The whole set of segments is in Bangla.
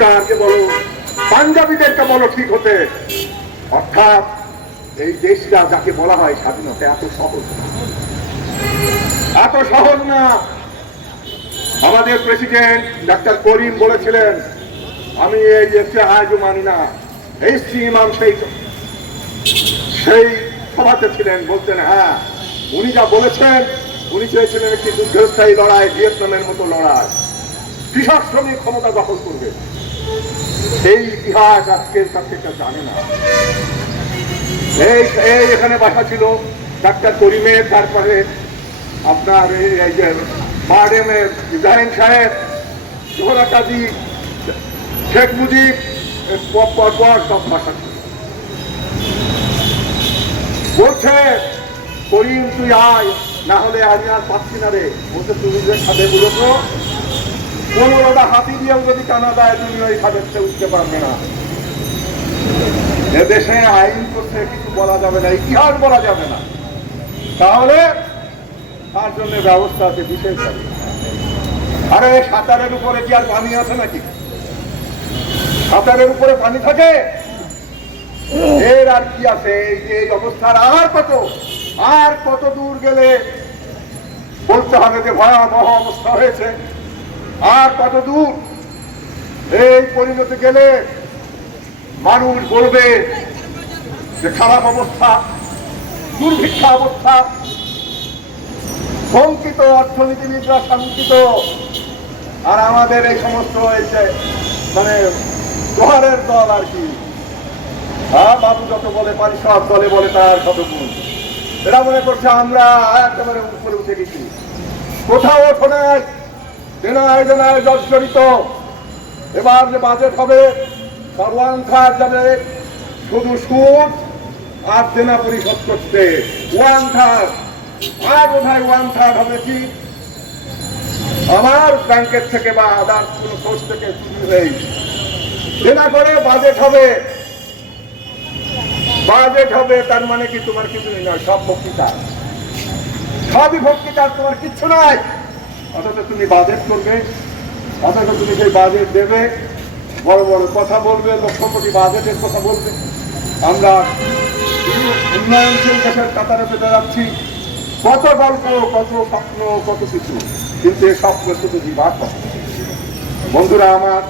সরকারকে বলো, পাঞ্জাবিদেরকে বলো ঠিক হতে। অর্থাৎ এই দেশটা যাকে বলা হয় স্বাধীনতা এত সহজ না। আমাদের প্রেসিডেন্ট ডাক্তার করিম বলেছিলেন, আমি এই দেশে আজও মানি না। এই ইমাম সেই সভাতে ছিলেন, বলতেন হ্যাঁ উনি যা বলেছেন, উনি চেয়েছিলেন একটি দীর্ঘস্থায়ী লড়াই, ভিয়েতনামের মতো লড়াই, কৃষক শ্রমিক ক্ষমতা দখল করবে। সেই ইতিহাস আজকের কাছে জানে না। এই এখানে বাসা ছিল ডাক্তার করিমের, তারপরে আপনার এই যে বারডেমের ইব্রাহিম সাহেব, জোহরা কাজী, শেখ মুজিব, পর সব বাসা ছিল। বলছে করিম তুই আয়, না হলে আমি আর পাচ্ছি না রে। বলছে তুমি যে খাদে বলতো 15টা হাতি দিয়েও যদি টানা দেয় তুমি ওই খাদের চেয়ে উঠতে পারবে না। এদেশে আইন করতে কিছু বলা যাবে না, ইতিহাস বলা যাবে না, তাহলে তার জন্য ব্যবস্থা আছে বিশেষ। আরে সাঁতারের উপরে কি আর পানি আছে নাকি? সাঁতারের উপরে পানি থাকে? এর আর কি আছে? এই অবস্থার আর কত দূর গেলে বলতে হবে যে ভয়াবহ অবস্থা হয়েছে? আর কত দূর এই পরিণতি গেলে মানুষ বলবে যে খারাপ অবস্থা, দুর্ভিক্ষ অবস্থা, শঙ্কিত, অর্থনীতিবিদরা শঙ্কিত। আর আমাদের এই সমস্ত মানে জোহারের দল আর কি, বাবু যত বলে পারি সব দলে বলে তার কত গুণ। এরা মনে করছে আমরা একেবারে উপরে উঠে গেছি, কোথাও ওঠো নাই, দেনায় জর্জরিত। এবার যে বাজেট হবে তার ওয়ান থার্ড যাবে শুধু সুদ আর দেনা পরিশোধ করতে, ওয়ান থার্ড। আর বোধহয় ওয়ান থার্ড হবে কি আমার ব্যাংকের থেকে বা আদার কোন সোর্স থেকে দেনা করে বাজেট হবে। তার মানে কি তোমার কিছুই নয়, সব বক্তৃতা, সবই বক্তৃতা, তোমার কিচ্ছু নাই। অথচ তুমি বাজেট করবে, অথচ তুমি সেই বাজেট দেবে, বড় বড় কথা বলবে, লক্ষ কোটি বাজেটের কথা বলবে। আমরা উন্নয়নশীল দেশের কাতারে পেতে যাচ্ছি, কত গল্প, কত স্বপ্ন, কত কিছু, কিন্তু এ স্বপ্ন শুধু বিভাগ কথা। বন্ধুরা আমার,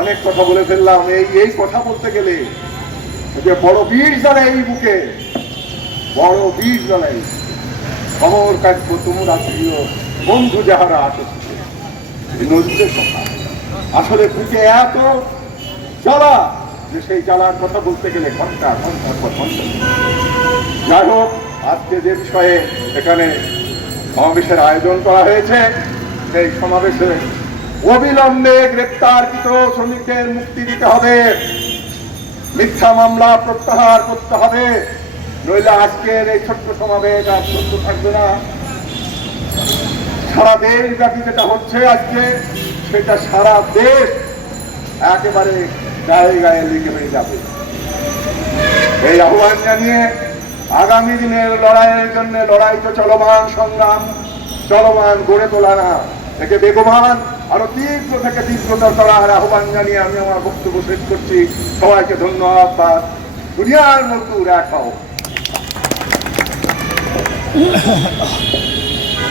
অনেক কথা বলে ফেললাম। এই কথা বলতে গেলে যে বড় বীর জ্বালা এই বুকে, বড় বীর জ্বালা। খবর কাটবো তোমরা প্রিয় বন্ধু যাহারা আসছে, নদীদের কথা আসলে বুকে এত জ্বালা যে সেই জ্বালার কথা বলতে গেলে ঘন্টা ঘন্টার পর ঘন্টা। যাই হোক, আজকে যে বিষয়ে এখানে সমাবেশের আয়োজন করা হয়েছে, সেই সমাবেশে অবিলম্বে গ্রেপ্তারকৃত শ্রমিকদের মুক্তি দিতে হবে, মিথ্যা মামলা প্রত্যাহার করতে হবে, নইলে আজকের এই ছোট্ট সমাবেশ আর ছোট্ট থাকবে না। সারা দেশ ব্যাপী যেটা হচ্ছে আজকে, সেটা সারা দেশ একেবারে গায়ে গায়ে লেগে হয়ে যাবে। এই আহ্বান জানিয়ে আগামী দিনের লড়াইয়ের জন্য, লড়াই তো চলমান, সংগ্রাম চলমান, গড়ে তোলা না, একে বেগবান আরো তীব্র থেকে তীব্রতর করার আহ্বান জানিয়ে আমি আমার বক্তব্য শেষ করছি। সবাইকে ধন্যবাদ। দুনিয়ার মজদুর এক হও।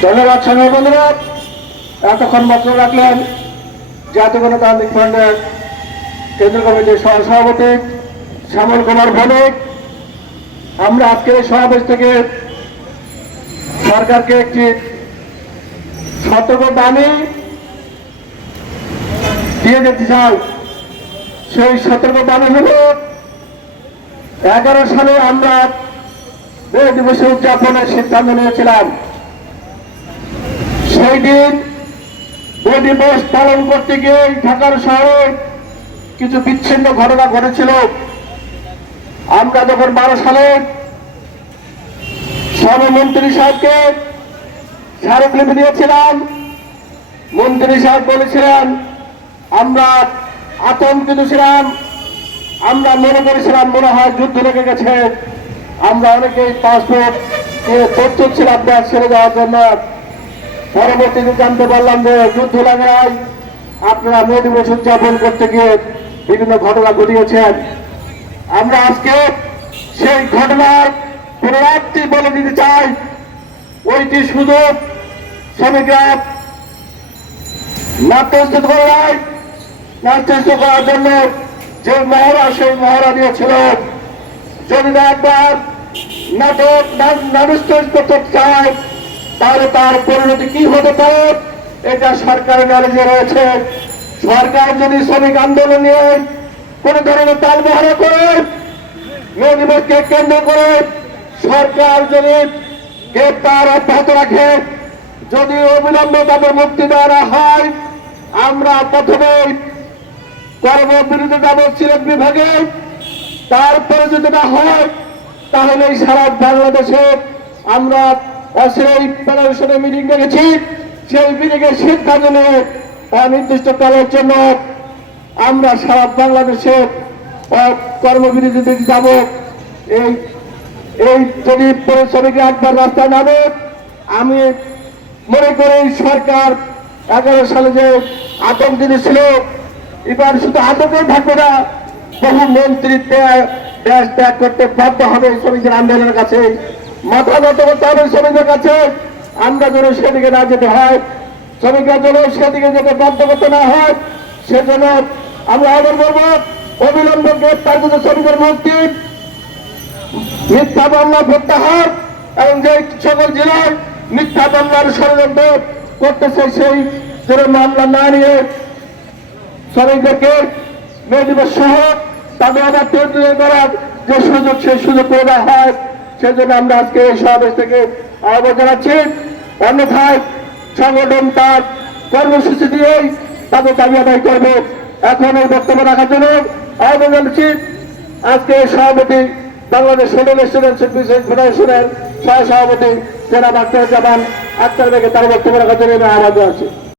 ধন্যবাদ সংগ্রামী বন্ধুরা। এতক্ষণ বক্তব্য রাখলেন জাতীয় গণতান্ত্রিক ফ্রন্টের কেন্দ্রীয় কমিটির সহসভাপতি শ্যামল কুমার ভৌমিক। আমরা আজকের এই সমাবেশ থেকে সরকারকে একটি সতর্কবাণী দিয়ে যেতে চাই। সেই সতর্কবাণী হল, 11 সালে আমরা মে দিবস উদযাপনের সিদ্ধান্ত নিয়েছিলাম। সেই দিন মে দিবস পালন করতে গিয়ে ঢাকার শহরে কিছু বিচ্ছিন্ন ঘটনা ঘটেছিল। আমরা যখন 12 সালে মন্ত্রী সাহেবকে স্মারকলিপি দিয়েছিলাম, মন্ত্রী সাহেব বলেছিলেন আমরা আতঙ্কিত ছিলাম, আমরা মনে করেছিলাম মনে হয় যুদ্ধ লেগে গেছে। আমরা অনেকেই পাসপোর্ট প্রস্তুত ছিলাম দেশ ছেড়ে যাওয়ার জন্য। পরবর্তীতে জানতে পারলাম যে যুদ্ধ লাগে নাই, আপনারা মে দিবস উদযাপন করতে গিয়ে বিভিন্ন ঘটনা ঘটিয়েছেন। আমরা আজকে সেই ঘটনার পুনরাবৃত্তি বলে দিতে চাই। ওইটি শুধু শ্রমিকরা নাট্যস্থিত করার নাট্যস্থিত করার জন্য যে মহড়া, সেই মহড়া দিয়েছিল। যদি না একবার নাটক নাট্যস্থিত করতে চায় তাহলে তার পরিণতি কি হতে পারে এটা সরকারের নলেজে রয়েছে। সরকার যদি শ্রমিক আন্দোলন নিয়ে কোন ধরনের তাল মহড়া করে, মে দিবসকে কেন্দ্র করে সরকার যদি গ্রেপ্তার অব্যাহত রাখে, যদি অবিলম্বে তাদের মুক্তি দেওয়া হয়, আমরা প্রথমে কর্মবিরতি যাব সিলেট বিভাগে। তারপরে যদি না হয় তাহলে সারা বাংলাদেশে আমরা অস্থায়ী ফেডারেশনে মিটিং ডেকেছি। সেই মিটিংয়ের সিদ্ধান্ত নিয়ে অনির্দিষ্টকালের জন্য আমরা সারা বাংলাদেশে কর্মবিরতি দিতে যাব। এই যদি শ্রমিকরা একবার রাস্তায় নামে, আমি মনে করি সরকার 11 সালে যে আতঙ্ক দিয়েছিল, এবার শুধু আতঙ্কই থাকবে না, বহু মন্ত্রী দেশ ত্যাগ করতে বাধ্য হবে শ্রমিকদের আন্দোলনের কাছে, মাথা নত করতে হবে শ্রমিকদের কাছে। আমরা যেন সেদিকে না যেতে হয়, শ্রমিকরা যেন সেদিকে যেতে বাধ্য করতে না হয়, সেজন্য আমরা আবার বলবো অবিলম্বে গ্রেপ্তারকৃত শ্রমিকের মুক্তি, মিথ্যা মামলা প্রত্যাহার, এবং যে সকল জেলায় মিথ্যা মামলার ষড়যন্ত্র করতেছে সেই যেন মামলা না নিয়ে শ্রমিকদেরকে মে দিবস সহ তাদের আবার তৈরি করার যে সুযোগ, সেই সুযোগ করে দেওয়া হয়। সেজন্য আমরা আজকে এই সমাবেশ থেকে আহ্বান জানাচ্ছি। অন্যথায় সংগঠন তার কর্মসূচি দিয়েই তাদের দাবি আদায় করবে। এখন এই বক্তব্য রাখার জন্য আহ্বান জানাচ্ছি আজকে সভাপতি বাংলাদেশ সোশ্যাল স্টুডেন্টস ফেডারেশনের সহ সভাপতি জনাব আখতারুজ্জামান আখতার বেগে তার বক্তব্য রাখার জন্য আহ্বান জানাচ্ছি।